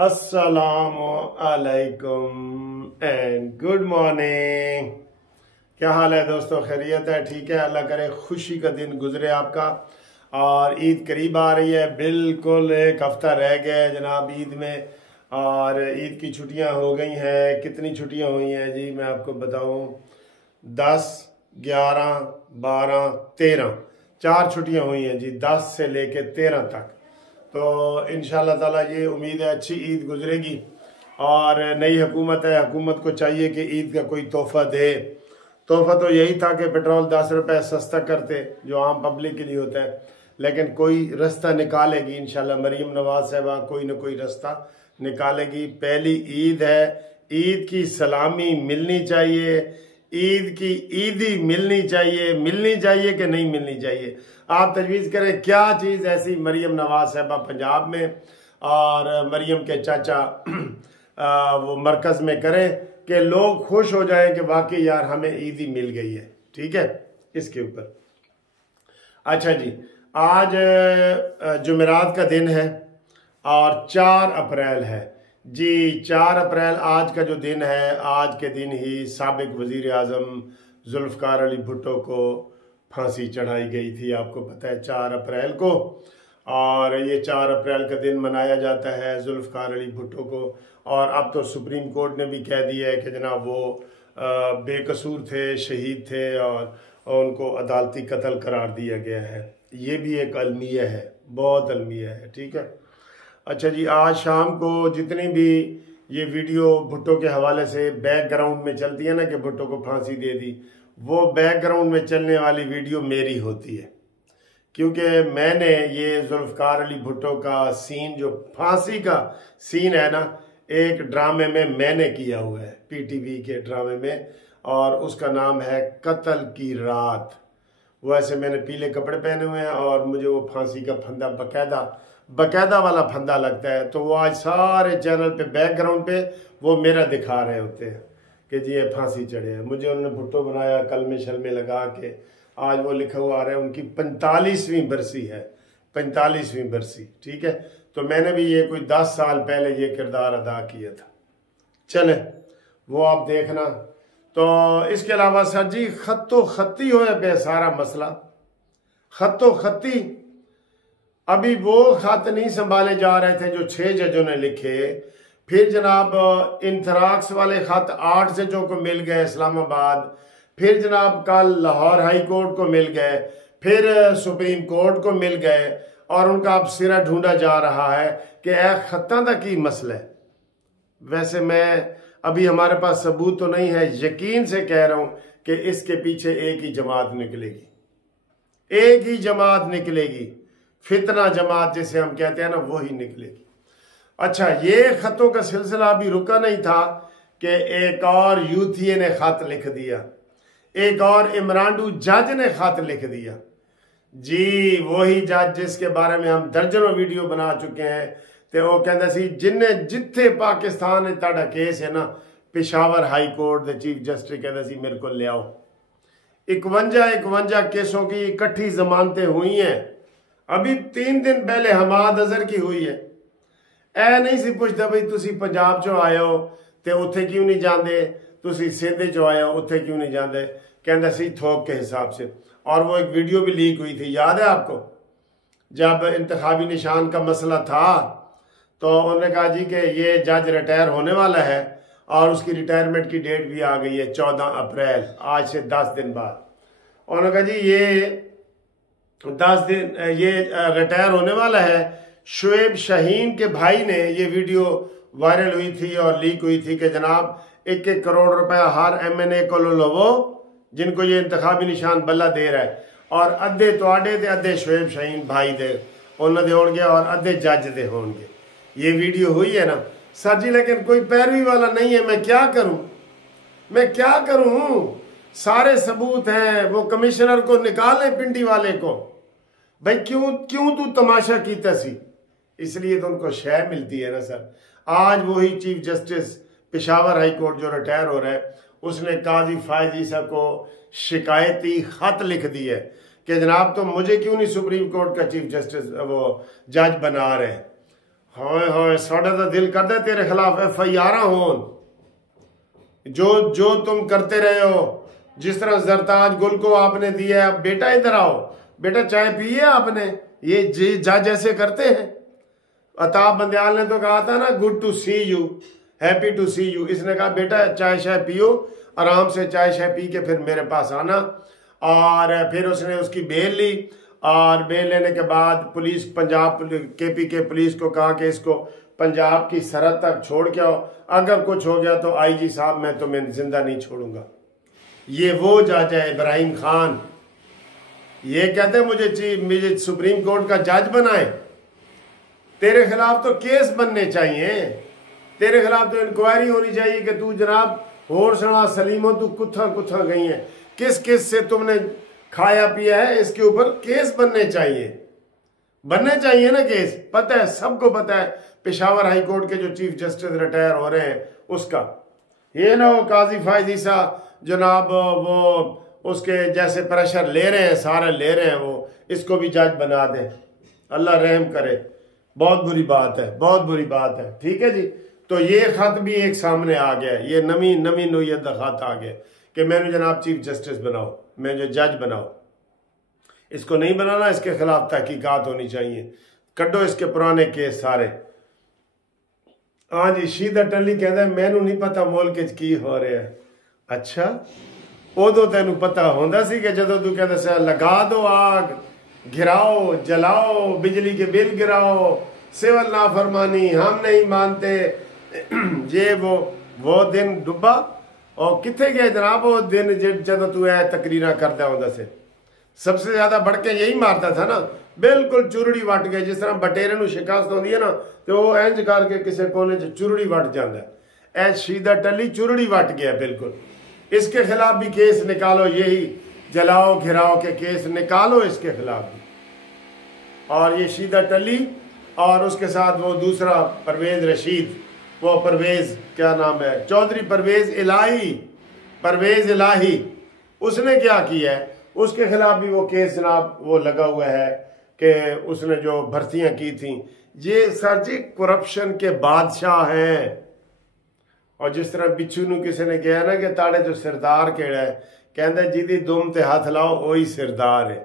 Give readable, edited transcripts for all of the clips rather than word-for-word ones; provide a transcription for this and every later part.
अस्सलामु अलैकुम and good morning. क्या हाल है दोस्तों? खैरियत है? ठीक है, अल्लाह करे खुशी का दिन गुजरे आपका। और ईद करीब आ रही है, बिल्कुल एक हफ्ता रह गया है जनाब ईद में। और ईद की छुट्टियां हो गई हैं। कितनी छुट्टियां हुई हैं जी, मैं आपको बताऊं, 10, 11, 12, 13, 4 छुट्टियां हुई हैं जी, 10 से लेके 13 तक। तो इंशाल्लाह ताला ये उम्मीद है अच्छी ईद गुजरेगी। और नई हुकूमत है, हुकूमत को चाहिए कि ईद का कोई तोहफा दे। तोहफा तो यही था कि पेट्रोल 10 रुपए सस्ता करते, जो आम पब्लिक के लिए होता है, लेकिन कोई रास्ता निकालेगी इंशाल्लाह। मरीम नवाज साहबा कोई ना कोई रास्ता निकालेगी। पहली ईद है, ईद की सलामी मिलनी चाहिए, ईद की ईदी मिलनी चाहिए कि नहीं मिलनी चाहिए? आप तजवीज़ करें क्या चीज़ ऐसी मरीम नवाज साहबा पंजाब में और मरीम के चाचा वो मरकज़ में करें कि लोग खुश हो जाएं कि वाकई यार हमें ईदी मिल गई है। ठीक है, इसके ऊपर अच्छा जी, आज जुमेरात का दिन है और 4 अप्रैल है जी। 4 अप्रैल आज का जो दिन है, आज के दिन ही साबिक वज़ीर आज़म जुल्फ़िकार अली भुट्टो को फांसी चढ़ाई गई थी। आपको पता है 4 अप्रैल को, और ये 4 अप्रैल का दिन मनाया जाता है जुल्फ़िकार अली भुट्टो को। और अब तो सुप्रीम कोर्ट ने भी कह दिया है कि जनाब वो बेकसूर थे, शहीद थे, और उनको अदालती कत्ल करार दिया गया है। ये भी एक अलमिया है, बहुत अलमिया है। ठीक है, अच्छा जी, आज शाम को जितनी भी ये वीडियो भुट्टो के हवाले से बैकग्राउंड में चलती है ना कि भुट्टो को फांसी दे दी, वो बैकग्राउंड में चलने वाली वीडियो मेरी होती है, क्योंकि मैंने ये जुल्फ़िकार अली भुट्टो का सीन, जो फांसी का सीन है ना, एक ड्रामे में मैंने किया हुआ है, पीटीवी के ड्रामे में, और उसका नाम है कत्ल की रात। वैसे मैंने पीले कपड़े पहने हुए हैं और मुझे वो फांसी का फंदा बकायदा वाला फंदा लगता है। तो वो आज सारे चैनल पे बैकग्राउंड पे वो मेरा दिखा रहे होते हैं कि जी ये फांसी चढ़े हैं। मुझे उन्होंने भुट्टो बनाया कलमे शलमे लगा के। आज वो लिखा हुआ आ रहा है उनकी 45वीं बरसी है, 45वीं बरसी। ठीक है, तो मैंने भी ये कोई 10 साल पहले ये किरदार अदा किया था। चले वो आप देखना। तो इसके अलावा सर जी, खत्तो खत्ती हो पे सारा मसला, खत्तो खत्ती। अभी वो खत नहीं संभाले जा रहे थे जो 6 जजों ने लिखे। फिर जनाब इंथराक्स वाले खत 8 जजों को मिल गए इस्लामाबाद। फिर जनाब कल लाहौर हाई कोर्ट को मिल गए, फिर सुप्रीम कोर्ट को मिल गए, और उनका अब सिरा ढूंढा जा रहा है कि खत्ता का की मसला है। वैसे मैं अभी हमारे पास सबूत तो नहीं है, यकीन से कह रहा हूं कि इसके पीछे एक ही जमात निकलेगी, एक ही जमात निकलेगी, फितना जमात जिसे हम कहते हैं ना, वो ही निकलेगी। अच्छा, ये खतों का सिलसिला अभी रुका नहीं था कि एक और यूथिये ने खत लिख दिया, एक और इमरानडू जज ने खत लिख दिया जी। वही जज जिसके बारे में हम दर्जनों वीडियो बना चुके हैं। तो वो कहता सी जिन्हें जिथे पाकिस्तान ने ताड़ा केस है ना, पेशावर हाई कोर्ट के चीफ जस्टिस कहता सी मेरे को ले आओ। 51 केसों की इकट्ठी जमानतें हुई हैं। अभी 3 दिन पहले हमाद अजहर की हुई है। ऐ नहीं सी पुछता भाई तुसी पंजाब चो आए हो ते उत्थे क्यों नहीं जाते, तुसी सिंध चो आए हो उत्थे क्यों नहीं जाते, कहता सी थोक के हिसाब से। और वो एक वीडियो भी लीक हुई थी, याद है आपको, जब इंतखाबी निशान का मसला था तो उन्होंने कहा जी कि ये जज रिटायर होने वाला है और उसकी रिटायरमेंट की डेट भी आ गई है 14 अप्रैल, आज से 10 दिन बाद। उन्होंने कहा जी ये 10 दिन ये रिटायर होने वाला है। शुएब शाहीन के भाई ने ये वीडियो वायरल हुई थी और लीक हुई थी कि जनाब 1-1 करोड़ रुपया हर MNA को लवो जिनको ये इंतखाबी निशान बल्ला दे रहा है, और अद्धे तुआडे ते अद्धे शुएब शाहीन भाई दे उन्होंने होंगे और अद्धे जज दे होंगे। ये वीडियो हुई है ना सर जी, लेकिन कोई पैरवी वाला नहीं है। मैं क्या करूं? सारे सबूत हैं। वो कमिश्नर को निकाले, पिंडी वाले को, भाई क्यों तू तमाशा कीता सी? इसलिए तो उनको शय मिलती है ना सर। आज वही chief justice Peshawar high court जो रिटायर हो रहा है, उसने काजी फायज ईसा को शिकायती खत लिख दी है कि जनाब तो मुझे क्यों नहीं सुप्रीम कोर्ट का चीफ जस्टिस वो जज बना रहे। हाय हाय साढ़े तो दिल करता है तेरे खिलाफ FIR हो, जो जो तुम करते रहे हो। जिस तरह जरताज गुल को आपने दिया है, बेटा इधर आओ, बेटा चाय पिए आपने, ये जज ऐसे करते हैं। अताब बंदयाल ने तो कहा था ना, good to see you, happy to see you. इसने कहा बेटा चाय शाय पियो, आराम से चाय शाय पी के फिर मेरे पास आना। और फिर उसने उसकी बेल ली, और बेल लेने के बाद पुलिस पंजाब KPK पुलिस को कहा कि इसको पंजाब की सरहद तक छोड़ के आओ, अगर कुछ हो गया तो IG साहब मैं तुम्हें जिंदा नहीं छोड़ूंगा। ये वो जज है इब्राहिम खान, ये कहते हैं मुझे सुप्रीम कोर्ट का जज बनाए। तेरे खिलाफ तो केस बनने चाहिए, तेरे खिलाफ तो इंक्वायरी होनी चाहिए कि तू जनाब होर सना सलीमो तू कुत्था कुत्था गई है, किस किस से तुमने खाया पिया है, इसके ऊपर केस बनने चाहिए ना केस। पता है, सबको पता है पेशावर हाई कोर्ट के जो चीफ जस्टिस रिटायर हो रहे हैं उसका। ये ना वो काजी फायद ईसा जनाब वो उसके जैसे प्रेशर ले रहे हैं, सारे ले रहे हैं, वो इसको भी जज बना दें। अल्लाह रहम करे। बहुत बुरी बात है, बहुत बुरी बात है। ठीक है जी, तो ये खत भी एक सामने आ गया, ये नमी नोयत का खत आ गया कि मैंने जनाब चीफ जस्टिस बनाओ, मैं जो जज बनाओ। इसको नहीं बनाना, इसके खिलाफ तहकीकात होनी चाहिए, कड्डो इसके पुराने केस सारे। हाँ जी, शीदा टली कहता है मैनू नहीं पता मुल्क की हो रहा है। अच्छा, उदो तेन पता होंदा सी कि जदों तू कहता सा लगा दो आग, गिराओ जलाओ, बिजली के बिल गिराओ, सिविल नाफरमानी, हम नहीं मानते, ये वो दिन डुबा। और किथे गया जनाब वो दिन जदों तू ऐ तकरीर करता होंदा से। सबसे ज्यादा बढ़ के यही मारता था ना, बिल्कुल चुरड़ी वट गए। जिस तरह बटेरे नूं शिकस्त होंदी है ना, तो वो इंज करके किसी कोने च चुरड़ी वट जाता है। ऐ शीदा टली चुरड़ी वट गया बिल्कुल। इसके खिलाफ भी केस निकालो, यही जलाओ घिराओ के केस निकालो इसके खिलाफ भी। और ये शीदा टली और उसके साथ वो दूसरा परवेज रशीद, वो परवेज क्या नाम है, चौधरी परवेज इलाही, उसने क्या किया है, उसके खिलाफ भी वो केस जनाब वो लगा हुआ है कि उसने जो भर्तियां की थी, ये सर जी करप्शन के बादशाह हैं। और जिस तरह बिच्छू नूं किसी ने कहा ना कि ताड़े जो सरदार केड़ा है, कहता जिदी दुम ते हाथ लाओ वही सरदार है।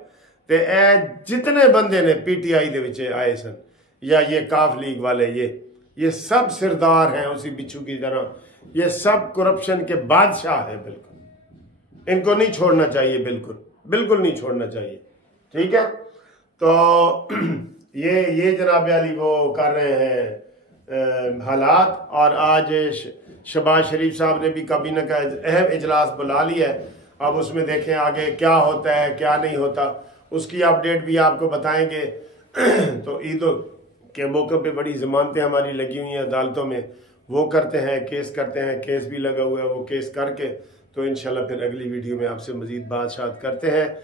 ते ए जितने बंदे ने PTI दे विच आए सन, या ये काफ लीग वाले, ये सब सरदार हैं उसी बिच्छू की तरह। ये सब करप्शन के बादशाह हैं बिल्कुल। इनको नहीं छोड़ना चाहिए, बिल्कुल नहीं छोड़ना चाहिए। ठीक है, तो ये जनाब अली वो कर रहे हैं हालात। और आज शहबाज शरीफ साहब ने भी काबीना का अहम इजलास बुला लिया है। अब उसमें देखें आगे क्या होता है क्या नहीं होता, उसकी अपडेट भी आपको बताएंगे। तो ईद के मौके पे बड़ी जमानतें हमारी लगी हुई हैं अदालतों में, वो करते हैं, केस करते हैं, केस भी लगा हुआ है, वो केस करके तो इंशाल्लाह फिर अगली वीडियो में आपसे मजीद बात करते हैं।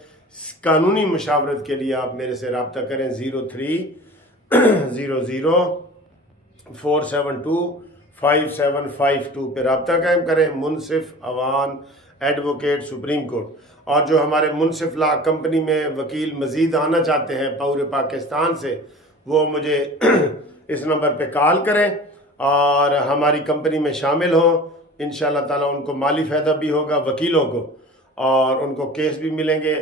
कानूनी मशावरत के लिए आप मेरे से रब्ता करें 030047255752 पे रब्ता कायम करें। मुनसिफ अवान एडवोकेट सुप्रीम कोर्ट। और जो हमारे मुनसिफ ला कंपनी में वकील मजीद आना चाहते हैं पूरे पाकिस्तान से, वो मुझे इस नंबर पे कॉल करें और हमारी कंपनी में शामिल हों। इंशाल्लाह ताला उनको माली फ़ायदा भी होगा वकीलों को, और उनको केस भी मिलेंगे।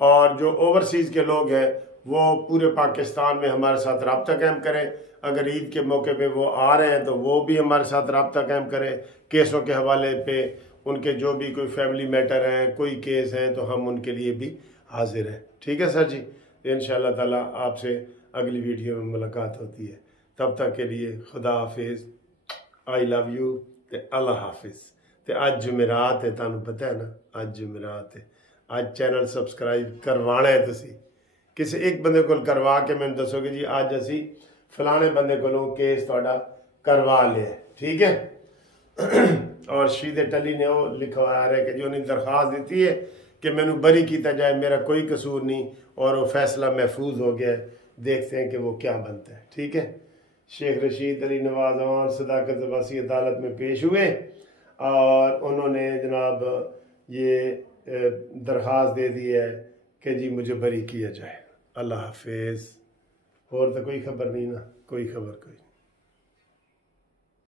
और जो ओवरसीज़ के लोग हैं वो पूरे पाकिस्तान में हमारे साथ रब्ता कायम करें। अगर ईद के मौके पे वो आ रहे हैं तो वो भी हमारे साथ रब्ता कायम करें केसों के हवाले पे। उनके जो भी कोई फैमिली मैटर हैं, कोई केस हैं, तो हम उनके लिए भी हाजिर हैं। ठीक है सर जी, इंशाल्लाह ताला आपसे अगली वीडियो में मुलाकात होती है। तब तक के लिए खुदा हाफिज, आई लव यू, ते अल्लाह हाफिज। ते अज जुमेरात है, तुहानू पता है ना, अज जुमेरात है। अज चैनल सबसक्राइब करवाना है, तुसी किसी एक बंदे को करवा के मैंने दसोगे जी अज असी फलाने बंदे को केस तुहाडा करवा लिया। ठीक है। और शीदे टली ने वो लिखवाया है कि जो उन्हें दरख्वास्त दी है कि मैनू बरी किया जाए, मेरा कोई कसूर नहीं, और वो फैसला महफूज हो गया है। देखते हैं कि वो क्या बनता है। ठीक है। शेख रशीद अली नवाज अवान सदाकत वासी अदालत में पेश हुए और उन्होंने जनाब ये दरख्वास्त दे दी है कि जी मुझे बरी किया जाए। अल्लाह हाफिज। और तो कोई खबर नहीं ना। कोई खबर कोई